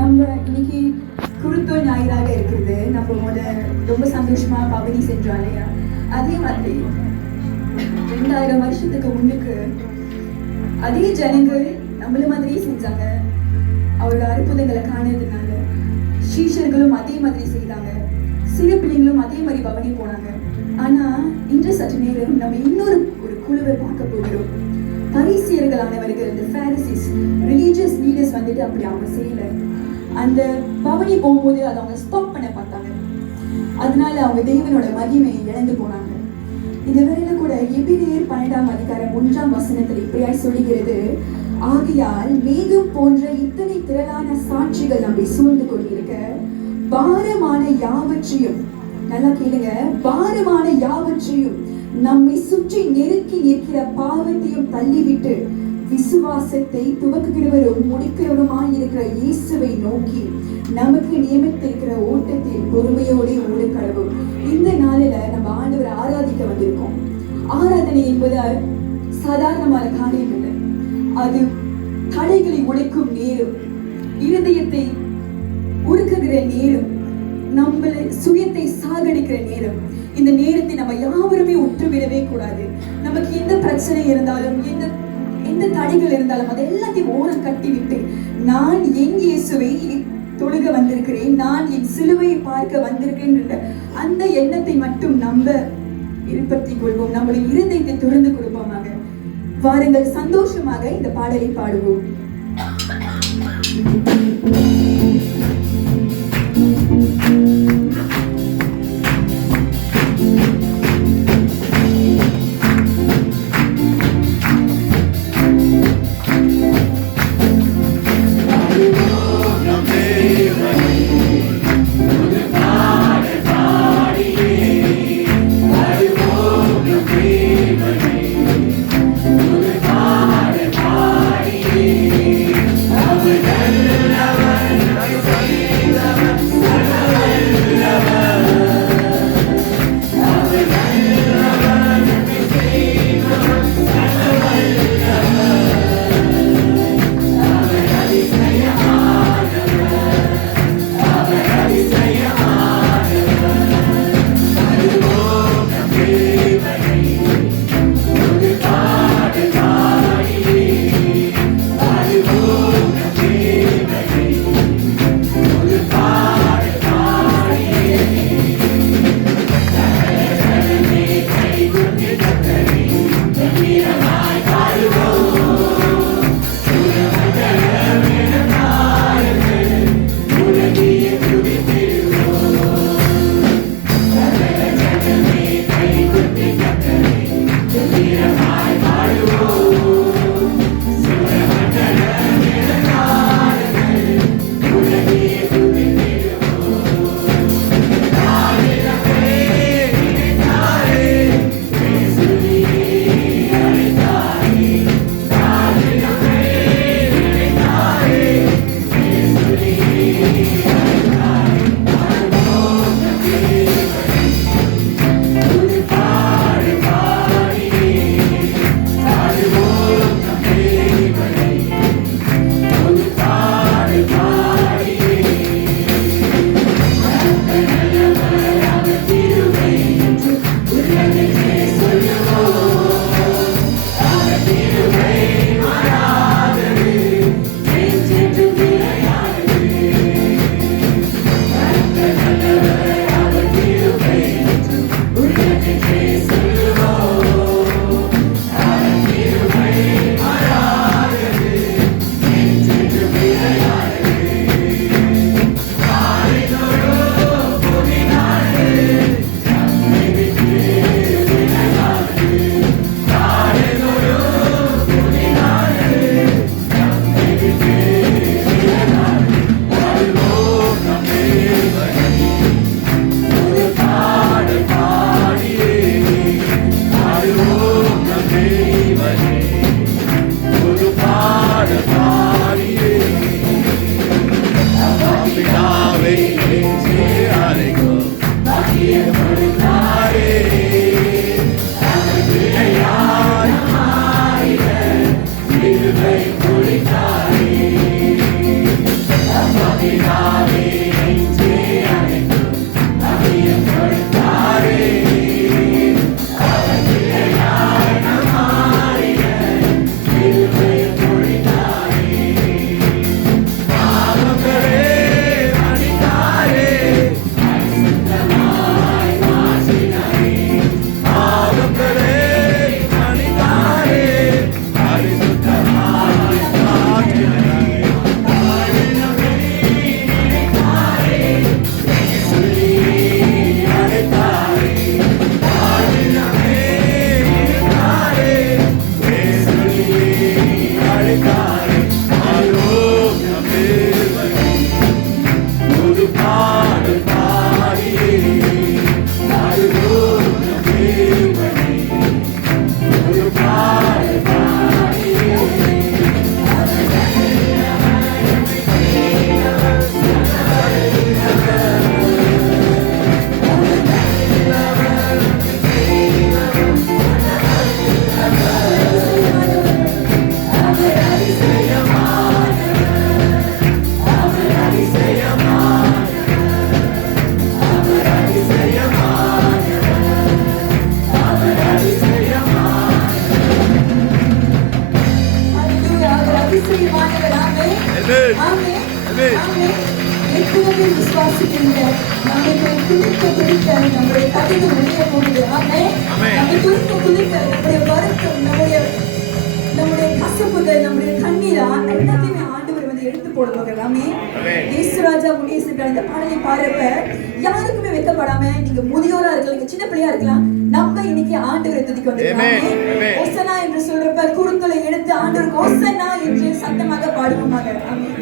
நம்ம இன்னைக்கு குருத்தோல் ஞாயிறாக இருக்கிறது. நம்ம ரொம்ப சந்தோஷமா பவனி செஞ்சோம் இல்லையா? அதே மாதிரி 2000 வருஷத்துக்கு முன்னுக்கு அதே ஜனங்கள் நம்மள மாதிரியே செஞ்சாங்க. அவரோட அற்புதங்களை காணதுனால சீஷர்களும் அதே மாதிரி செய்தாங்க. சிறு பிள்ளைங்களும் அதே மாதிரி பவனி போனாங்க. ஆனா இன்று சற்று நேரம் நம்ம இன்னொரு குழுவை பார்க்க போகிறோம். பரிசேயர்களானவர்கள், இந்த பாரிசீஸ், ரிலீஜியஸ் லீடர்ஸ் வந்துட்டு அப்படி அவங்க செய்யல. அந்த பவனி போகும்போது அதை அவங்க ஸ்டாப் பண்ண பார்த்தாங்க. அதனால அவங்க தேவனோட மகிமை இழந்து போனாங்க. இந்த வேளையில கூட எபிரேயர் 12ஆம் அதிகாரம் 1ஆம் வசனத்தில் இப்படியாய் சொல்லுகிறது, ஆகையால் மேகம் போன்ற இத்தனை திரளான சாட்சிகள் நம்மை சூழ்ந்து கொண்டிருக்க பாரமான யாவற்றையும், நல்லா கேளுங்க, பாரமான யாவற்றையும் நம்மை சுற்றி நெருக்கி நிற்கிற பாவத்தையும் தள்ளிவிட்டு விசுவாசத்தை துவக்குகிறவரும் முடிக்கிறவருமாய் இருக்கிற இயேசுவை நோக்கி நமக்கு நியமித்திருக்கிற ஓட்டத்தில் பொறுமையோடு ஓட கடவும். இந்த நாளில நம்ம ஆண்டவரை ஆராதிக்க வந்திருக்கோம். ஆராதனை என்பது சாதாரணமான காரியம் இல்லை. அது தடைகளை உடைக்கும் நேரம், இருதயத்தை உருக்குகிற நேரம், நம்மளை சுயத்தை சாகடிக்கிற நேரம். இந்த நேரத்தை நம்ம யாவருமே ஒற்றுவிடவே கூடாது. நமக்கு எந்த பிரச்சனை இருந்தாலும், எந்த தடைகள் இருந்தாலும் அதை எல்லாத்தையும் ஓரம் கட்டிவிட்டு, நான் என் இயேசுவை தொழுக வந்திருக்கிறேன், நான் என் சிலுவையை பார்க்க வந்திருக்கேன் என்ற அந்த எண்ணத்தை மட்டும் நம்ம ஏற்படுத்திக் கொள்வோம். நம்முடைய இருதயத்தை திறந்து கொடுப்போமாக. வாருங்கள், சந்தோஷமாக இந்த பாடலை பாடுவோம். Yeah. ஆமென். எத்தனை பேர் விசுவாசிக்கிறீங்க? நமக்கு துதிக்க நம்முடைய கதைகள் முடிய போகுது. ஆமென். நம்ம துதிக்க நம்முடைய வருத்தம், நம்முடைய கசப்புகள், நம்முடைய கண்ணீர் எல்லாத்தையுமே ஆண்டவர் வந்து எடுத்து போடுவாங்க. ஆமென். இயேசுராஜா முனியேசுராஜா இந்த பாடலை பாடுறப்ப யாருக்குமே வெட்கப்படாம, நீங்க முதியோரா இருக்கலாம், நீங்க சின்ன பிள்ளையா இருக்கலாம், நம்ம இன்னைக்கு ஆண்டவரை துதிக்க வந்திருக்கோம். ஓசனா என்று சொல்றப்ப குறுக்களை எடுத்து ஆண்டவருக்கு ஓசனா என்று சத்தமாக பாடுவோமாக. ஆமென்.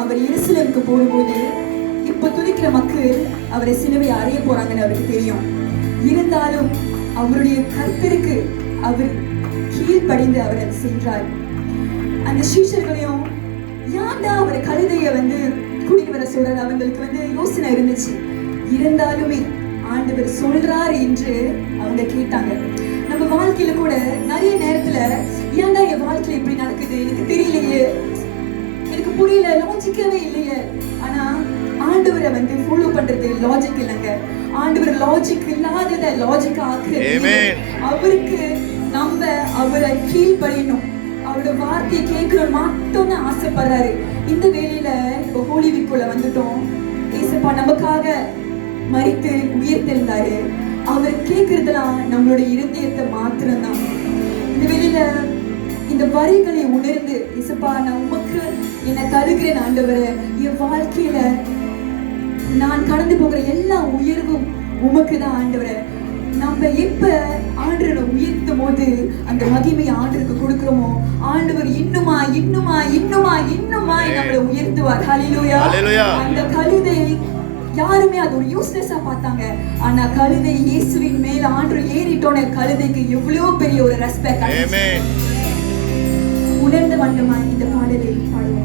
அவர் எருசலேமுக்கு போகும்போது இப்ப துதிக்கிற மக்கள் அவரை சிலுவை அறைய போறாங்கன்னு அவருக்கு தெரியும். இருந்தாலும் அவருடைய கர்த்தருக்கு அவர் கீழ்ப்படிந்து அவர் அதை சென்றார். அந்த சீஷர்களையும் யாண்டா அவர் கழுதைய கூட்டிட்டு வர சொல்றாரு, அவங்களுக்கு யோசனை இருந்துச்சு. இருந்தாலுமே ஆண்டவர் சொல்றார் என்று அவங்க கேட்டாங்க. நம்ம வாழ்க்கையில கூட நிறைய நேரத்துல ஏன்டா என் வாழ்க்கையில இப்படி நடக்குது, எனக்கு தெரியலையே, எனக்கு எனக்கு புரியல, லாஜிக்கவே இல்லையே. ஆனா ஆண்டவரை வந்து ஃபாலோ பண்றது லாஜிக் இல்லைங்க. ஆண்டவர் லாஜிக் இல்லாததை லாஜிக் ஆக்குறது. அவருக்கு நம்ம அவரை கீழ்ப்படியணும், அவரோட வார்த்தையை கேட்கணும் மட்டும் தான் ஆசைப்படுறாரு. இந்த வேலையில இப்போ ஹோலி வீக்குள்ள வந்துட்டோம். ஏசப்பா நமக்காக மரித்து உயிர்த்தெழுந்தாரு. அவர் கேட்கறதெல்லாம் நம்மளோட இருதயத்தை மாத்திரம்தான். இந்த வேலையில இந்த வரிகளை உணர்ந்து, ஏசப்பா நான் உமக்கு என்னை தருகிறேன் ஆண்டவரே, என் வாழ்க்கையில நான் கடந்து போகிற எல்லா உயர்வும் உமக்கு தான் ஆண்டவரே. நம்ம எப்ப ஆண்டவரை உயர்த்தும் போது அந்த மகிமை ஆண்டவருக்கு கொடுக்கிறோமோ, ஆண்டவர் இன்னுமா இன்னுமா இன்னுமா இன்னுமா நம்மளை உயர்த்துவார். ஹல்லேலூயா. அந்த கழுதை யாருமே அது ஒரு யூஸ்லெஸ்ஸா பார்த்தாங்க. ஆனா கழுதை இயேசுவின் மேல ஆண்டவர் ஏறிட்டோன கழுதைக்கு எவ்வளவு பெரிய ஒரு ரெஸ்பெக்ட். உணர்ந்த வண்ணமா இந்த பாடலை பாடுவோம்.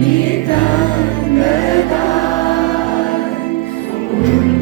நீ தந்ததா உன்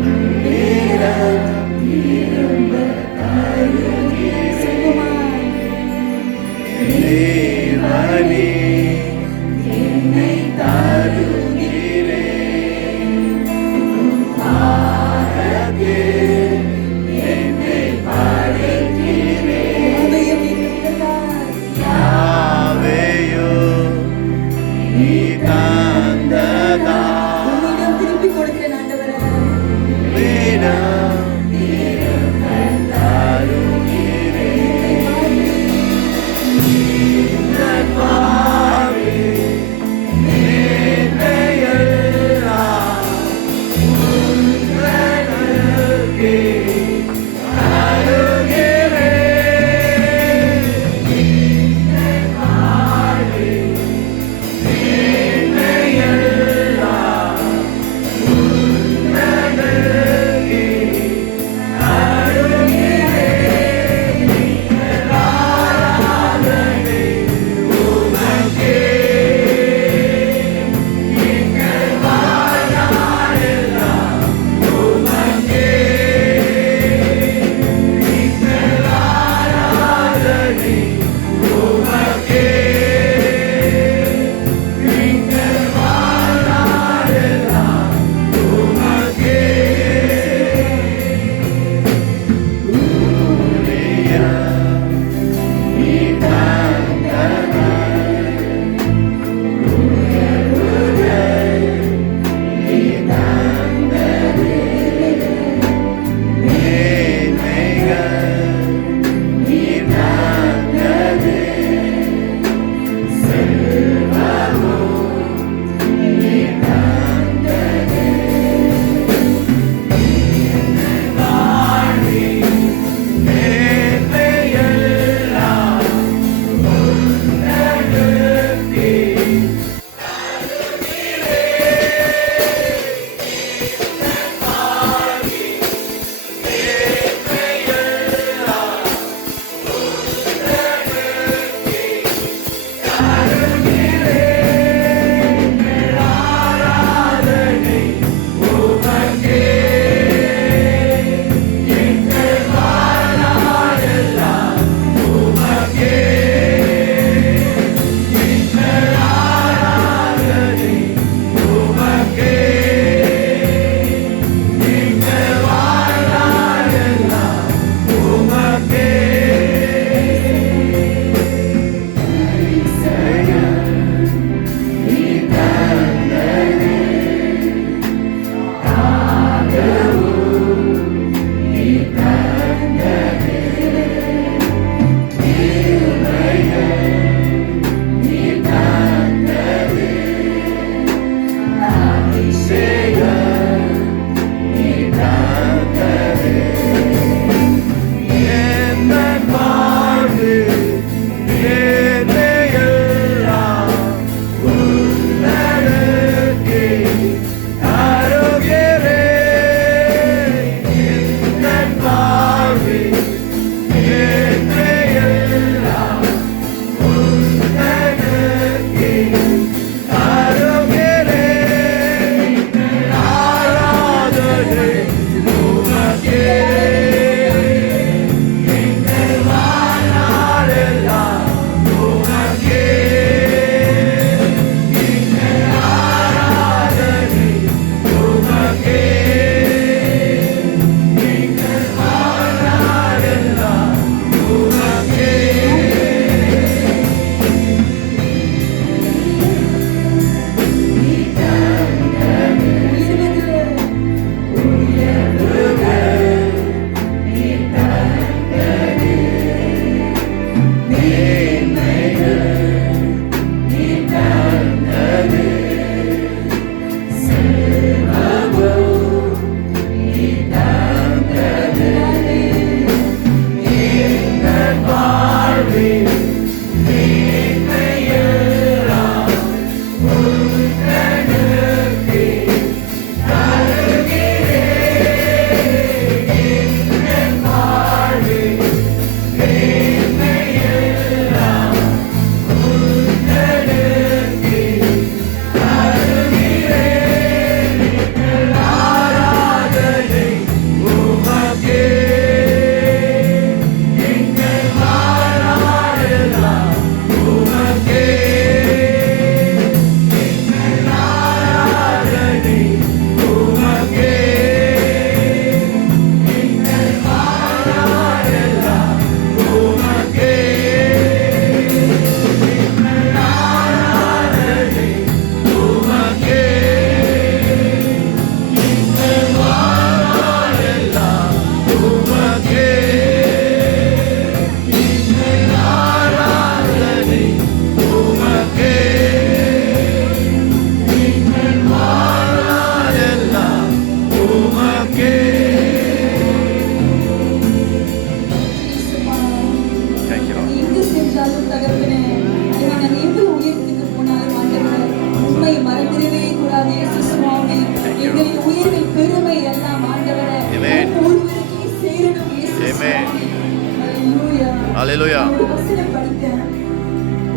Hallelujah. ஒரு வசனம் படித்தேன்.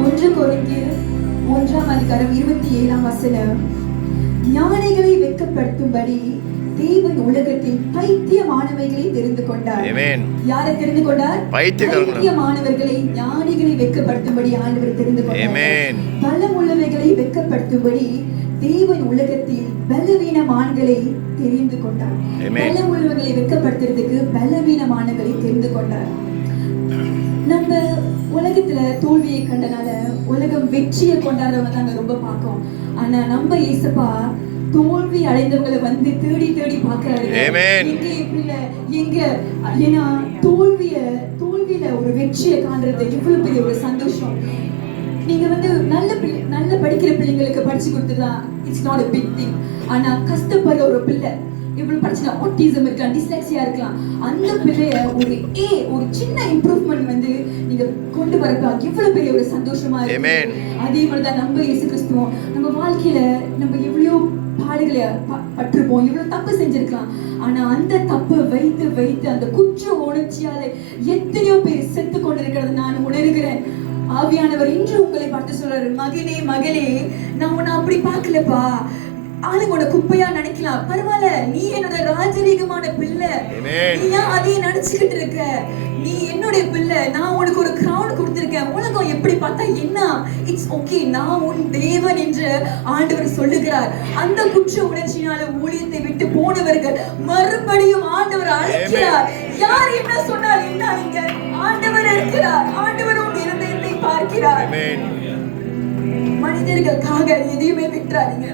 1 கொரிந்தியர் 1:27 ஞானிகளை வெட்கப்படுத்தும்படி தேவன் உலகத்தில் பைத்தியமானவைகளை தெரிந்து கொண்டார். Amen. யாரை தெரிந்து கொண்டார்? பைத்தியமானவர்களை, ஞானிகளை வெட்கப்படுத்தும்படி ஆண்டவர் தெரிந்து கொண்டார். Amen. பலமுள்ளவைகளை வெட்கப்படுத்தும்படி தேவன் உலகத்தில் பலவீனமான்களை தெரிந்து கொண்டார். பலமுள்ளவர்களை வெட்கப்படுத்துறதுக்கு பலவீனமானவர்களை தெரிந்து கொண்டார். நம்ம உலகத்துல தோல்வியை கண்டனால உலகம் வெற்றியை கொண்டாடுறவங்க நாங்க ரொம்ப பார்க்கோம். ஆனா நம்ம இயேசப்பா தோல்வி அடைந்தவங்களை வந்து தேடி தேடி பார்க்கிறாரு. எங்க ஏன்னா தோல்வியில ஒரு வெற்றியை காண்றது இவ்வளவு பெரிய ஒரு சந்தோஷம். நீங்க வந்து நல்ல படிக்கிற பிள்ளைங்களுக்கு படிச்சு கொடுத்துதான் it's not a big thing. ஆனா கஷ்டப்படுற ஒரு பிள்ளை இவ்வளவு படிச்சா ஆட்டிசம் இருக்கலாம், டிஸ்லெக்சியா இருக்கலாம், அந்த பிள்ளைய ஒரு சின்ன இம்ப்ரூவ்மெண்ட் வந்து நீங்க கொண்டு வரப்ப இவ்வளவு பெரிய ஒரு சந்தோஷமா இருக்கு. அதே மாதிரிதான் நம்ம இயேசு கிறிஸ்துவும் நம்ம வாழ்க்கையில நம்ம எவ்வளவு பாடுகளை பட்டிருப்போம், இவ்வளவு தப்பு செஞ்சிருக்கலாம். ஆனா அந்த தப்பை வைத்து அந்த குற்ற உணர்ச்சியால எத்தனையோ பேர் செத்து கொண்டிருக்கிறது நான் உணர்கிறேன். ஆவியானவர் இன்று உங்களை பார்த்து சொல்றாரு, மகனே மகளே, நான் உன்னை அப்படி பார்க்கலப்பா, ஆளுங்க உன்னை குப்பையா நினைக்கலாம், பரவாயில்ல, நீ என்னோட ராஜரீகமான பிள்ளை, நீ ஏன் அதையே நினைச்சுக்கிட்டு இருக்க, நீ என்னுடைய பிள்ளை, நான் உனக்கு ஒரு கிரவுன் கொடுத்திருக்கேன், உலகம் எப்படி பார்த்தா என்ன, இட்ஸ் ஓகே, நான் உன் தேவன் என்று ஆண்டவர் சொல்லுகிறார். அந்த குற்ற உணர்ச்சியினால ஊழியத்தை விட்டு போனவர்கள் மறுபடியும் ஆண்டவர் அழைக்கிறார். யார் என்ன சொன்னால் என்ன, இங்க ஆண்டவர் இருக்கிறார், ஆண்டவர் உன் இருதயத்தை பார்க்கிறார். மனிதர்களுக்காக எதையுமே விட்டுறாதீங்க,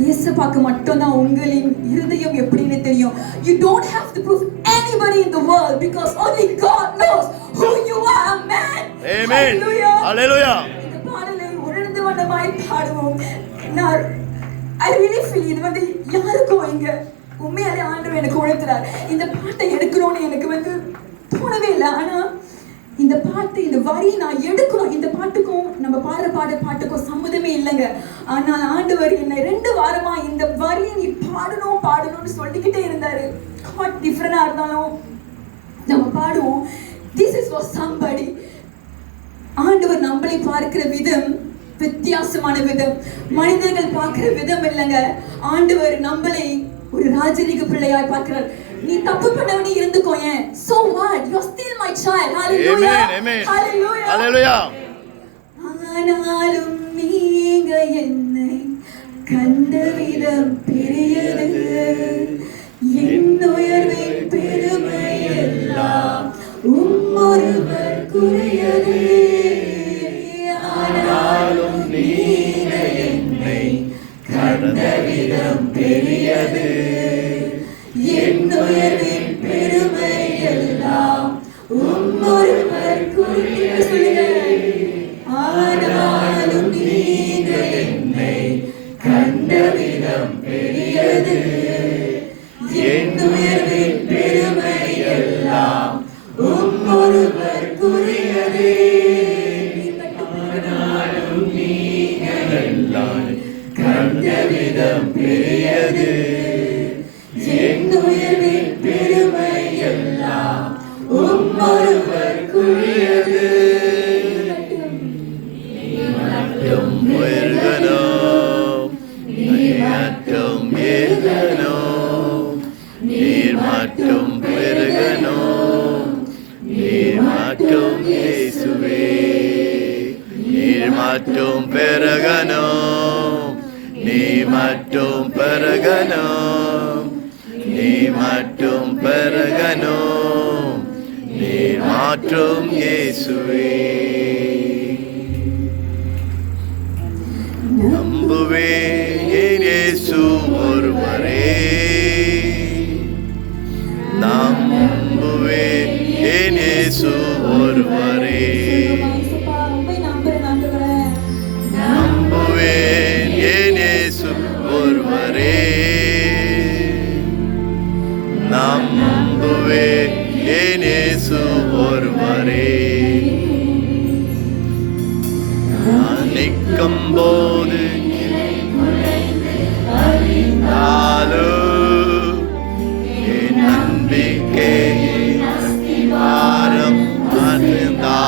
இயேசுவுக்கு மட்டும் தான் உங்களின் இருதயம் எப்படின்னு தெரியும். You don't have to prove anybody in the world because only God knows who you are, man. Amen. Hallelujah. இந்த பாடலை உணர்ந்து வண்ணமாய் பாடுவோம். நான் I really feel இது வந்து யாருக்கும் இங்க உண்மையாலே ஆண்டவர் எனக்கு உணர்த்துறார். இந்த பாட்டை எடுக்கணும்னு எனக்கு வந்து தோணவே இல்லை. ஆனா இந்த பாட்டு, இந்த வரி நான் எடுக்கணும், இந்த பாட்டுக்கும் நம்ம பாட்டுக்கும் சம்மதமே இல்லைங்க. ஆனால் ஆண்டவர் என்னை 2 வாரமா இந்த வரியை நீ பாடணும்னு சொல்லிக்கிட்டே இருந்தாரு. ஹாட் டிஃப்ரெண்டா இருந்தாலும் நம்ம பாடுவோம். This is for somebody. ஆண்டவர் நம்மளை பார்க்கிற விதம் வித்தியாசமான விதம், மனிதர்கள் பார்க்கிற விதம் இல்லைங்க. ஆண்டவர் நம்மளை ஒரு ராஜரீக பிள்ளையாய் பார்க்கிறார். நீ தப்பு பண்ணவனே இருந்துக்கோ, ஏன் so what, you are still my child. Hallelujah. Amen. Hallelujah. Hallelujah. ஆனாலும் நீங்க என்னை கண்ட விதம் பெரியது, என் உயர்வின் பெருமை எல்லாம் ஒருவர் குறையது. ஆனாலும் நீங்க என்னை கண்ட விதம் பெரியது, என் உயர்வின் பெருமை எல்லாம் ஒருவர் குறையது. ஆனாலும் நீங்க என்னை கண்ட விதம் பெரியது, என் உயர்வின் பெருமை எல்லாம் ஒருவர் குறையது. ஆனாலும் நீங்க எல்லாம் கண்ட விதம் பெரியது, என் உயர்வின் பெருமை எல்லாம் ஒருவர் குறையது. மட்டும் பெருகணும், நீ மட்டும் பெருகணும், நீ மட்டும் பெருகணும், நீ மாற்றும் இயேசுவே. நம்புவேன் இயேசு ஒருவரே, நம்புவேன் இயேசு ஒருவரே, நம்புவேன் இயேசு ஒருவரே, நம்புவேன் இயேசு ஒருவரே. நான் நிற்கும் போது அறிந்தாலும் என் நம்பிக்கையை அஸ்திவாரம் அறிந்தாலும்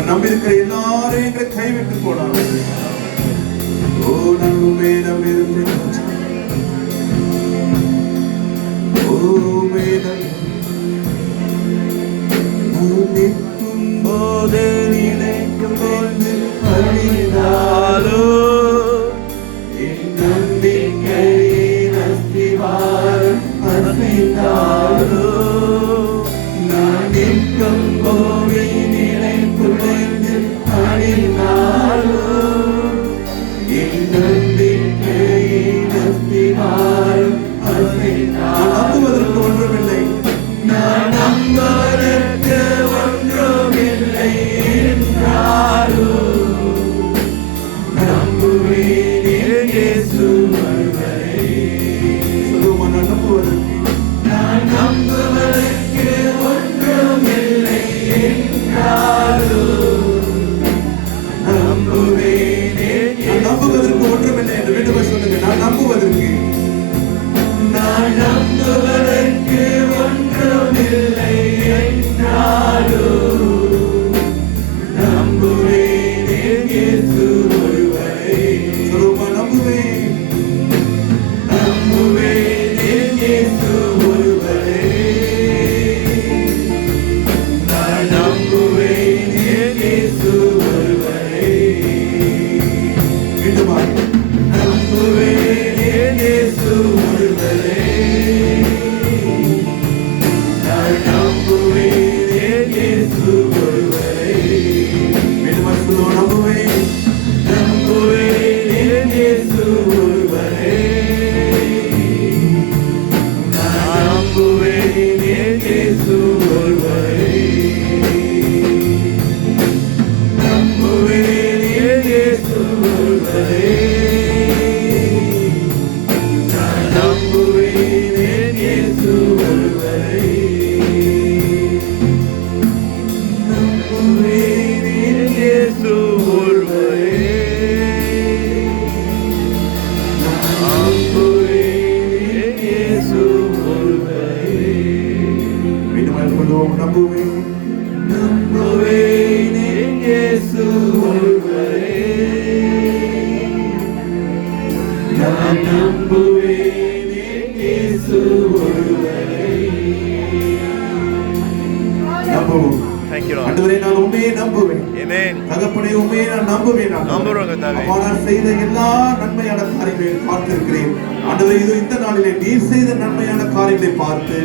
நாங்கள் நம்பியிருக்கிற எல்லாரும் எங்களை கைவிட்டு போனாங்க. ஓ நம்புமே நம்பியிருந்தேன் போது நினைக்கும் போது அழிந்தாலோ என் நம்பிக்கையின் அஸ்திவாரம் அசைந்தாலோ நான் நிற்கும் போது நினைக்கும் போது அழிந்தாலோ என் நம்பிக்கையின் அஸ்திவாரம் அசைந்தாலோ நம்புவதற்கு ஒன்றுமில்லை. நான் நம்புவதற்கு ஒன்றுமில்லை என்றாலும் நம்புவேன் இயேசு வருவரை. சொல்லுவோம், நான் நம்புவதற்கு ஒன்றுமில்லை என்றாலும் நம்புவேன். நான் நம்புவதற்கு ஒன்றுமில்லை என்று மீண்டும் சொல்லுங்க. நான் நம்புவதற்கு ஒன்றுமில்லை என்றாலும் நம்புவேன் இயேசு ஒருவரை. சொல்லுமா, நம்புவேன் இயேசு ஒருவரை. நான் நம்புவேன் இயேசு ஒருவரை. மீண்டும் நம்புவேன் இயேசு ஒருவரை. ஆண்டவரே, நான் உண்மையை நம்புவேன். தகப்பனே, உண்மையை நான் நம்புவேன். அப்பா, நான் செய்த எல்லா நன்மையான காரியங்களை பார்த்திருக்கிறேன். ஆண்டவரே, இதோ இந்த நாளிலே நீர் செய்த நன்மையான காரியங்களை பார்த்து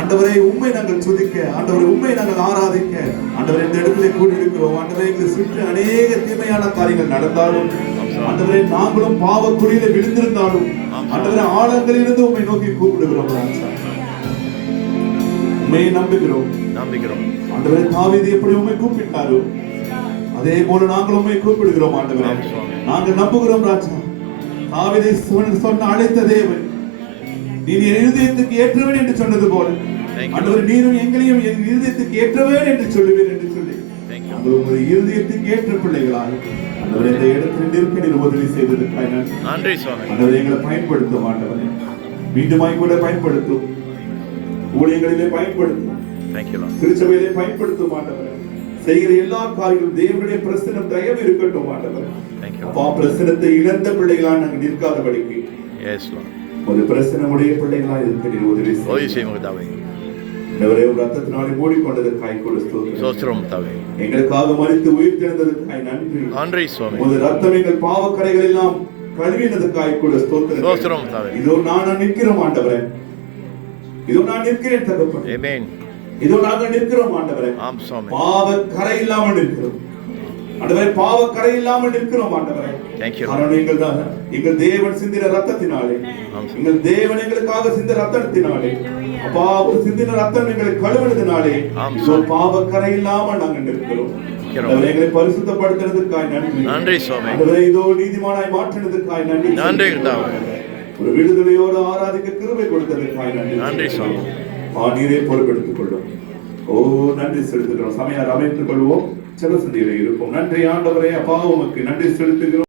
ஆண்டவரை உண்மை நாங்கள் துதிக்க, ஆண்டவரை உண்மை நாங்கள் ஆராதிக்க, ஆண்டவரை இந்த இடத்திலே கூடியிருக்கிறோம். ஆண்டவரை எங்களை சுற்றி அநேக தீமையான காரியங்கள் நடந்தாலும், ஆண்டவரை நாங்களும் பாவ குழியில விழுந்திருந்தாலும், ஆண்டவரை ஆழங்களிலிருந்து உண்மை நோக்கி கூப்பிடுகிறோம். உண்மையை நம்புகிறோம். ஆண்டவரை தாவீது எப்படி உண்மை கூப்பிட்டாரோ அதே போல நாங்கள் உண்மை கூப்பிடுகிறோம். ஆண்டவரை நாங்கள் நம்புகிறோம். ராஜா, தாவீதை சொன்ன அழைத்த தேவன், நீ என் இருதயத்துக்கு ஏற்றவன் என்று சொன்னது போல, ஆண்டவர் நீரும் எங்களையும் என் இருதயத்துக்கு ஏற்றவன் என்று சொல்லுவேன் என்று சொல்லி உங்களுடைய இருதயத்துக்கு ஏற்ற பிள்ளைகளாக ஆண்டவரை இந்த இடத்தில் நெருக்கடியில் உதவி செய்ததற்காக நன்றி. ஆண்டவரை எங்களை பயன்படுத்தும். ஆண்டவரை மீண்டுமாய் கூட பயன்படுத்தும். ஊழியங்களிலே பயன்படுத்தும். திருச்சபையிலே பயன்படுத்தும். ஆண்டவரை செய்கிற எல்லா காரியங்களும் தேவனுடைய பிரசன்னம் தயவு இருக்கட்டும். ஆண்டவரை அப்பா, பிரசனத்தை இழந்த பிள்ளைகளாக நாங்கள் நிற்காதபடிக்கு ஒரு பிரசனமுடைய பிள்ளைகளாக இருக்க உதவி செய்யும். ரத்தத்தினாலே மூடிக்கொண்டதற்காய் கூட ஸ்தோத்திரம். எங்களுக்காக மரித்து உயிர் திறந்ததற்காய் நன்றி. உமது ரத்தம் எங்கள் பாவக்கரைகள் எல்லாம் கழுவினதற்காய் கூட ஸ்தோத்திரம். இதோ நான் நிற்கிறோம். ஆண்டவரே, இதோ நான் நிற்கிறேன். தகப்பனே, இதோ நாங்கள் நிற்கிறோம். ஆண்டவரே, பாவ கரை இல்லாமல் நிற்கிறோம். ஆண்டவரே, பாவ கரை இல்லாமல் நிற்கிறோம். ஆண்டவரே, எங்கள் தேவன் சிந்தின ரத்தத்தினாலே, எங்கள் தேவன் எங்களுக்காக சிந்தின ரத்தத்தினாலே, அப்பா, ஒரு சிந்தின ரத்தம் எங்களை கழுவினதினாலே பாவ கரை இல்லாமல் நாங்கள் நிற்கிறோம். எங்களை பரிசுத்தப்படுத்துறதுக்காய் நன்றி. ஆண்டவரே, இதோ நீதிமானாய் மாற்றினதுக்காய் நன்றி. ஒரு விடுதலையோடு ஆராதிக்க கிருபை கொடுத்ததற்காய் நன்றி. நீரே பொறுப்பெடுத்துக் கொள்ளும். ஓ, நன்றி செலுத்துகிறோம். சமையார் அமைத்துக் கொள்வோம். செலவு சந்தையிலே இருப்போம். நன்றி ஆண்டவரே. அப்பா, உமக்கு நன்றி செலுத்துகிறோம்.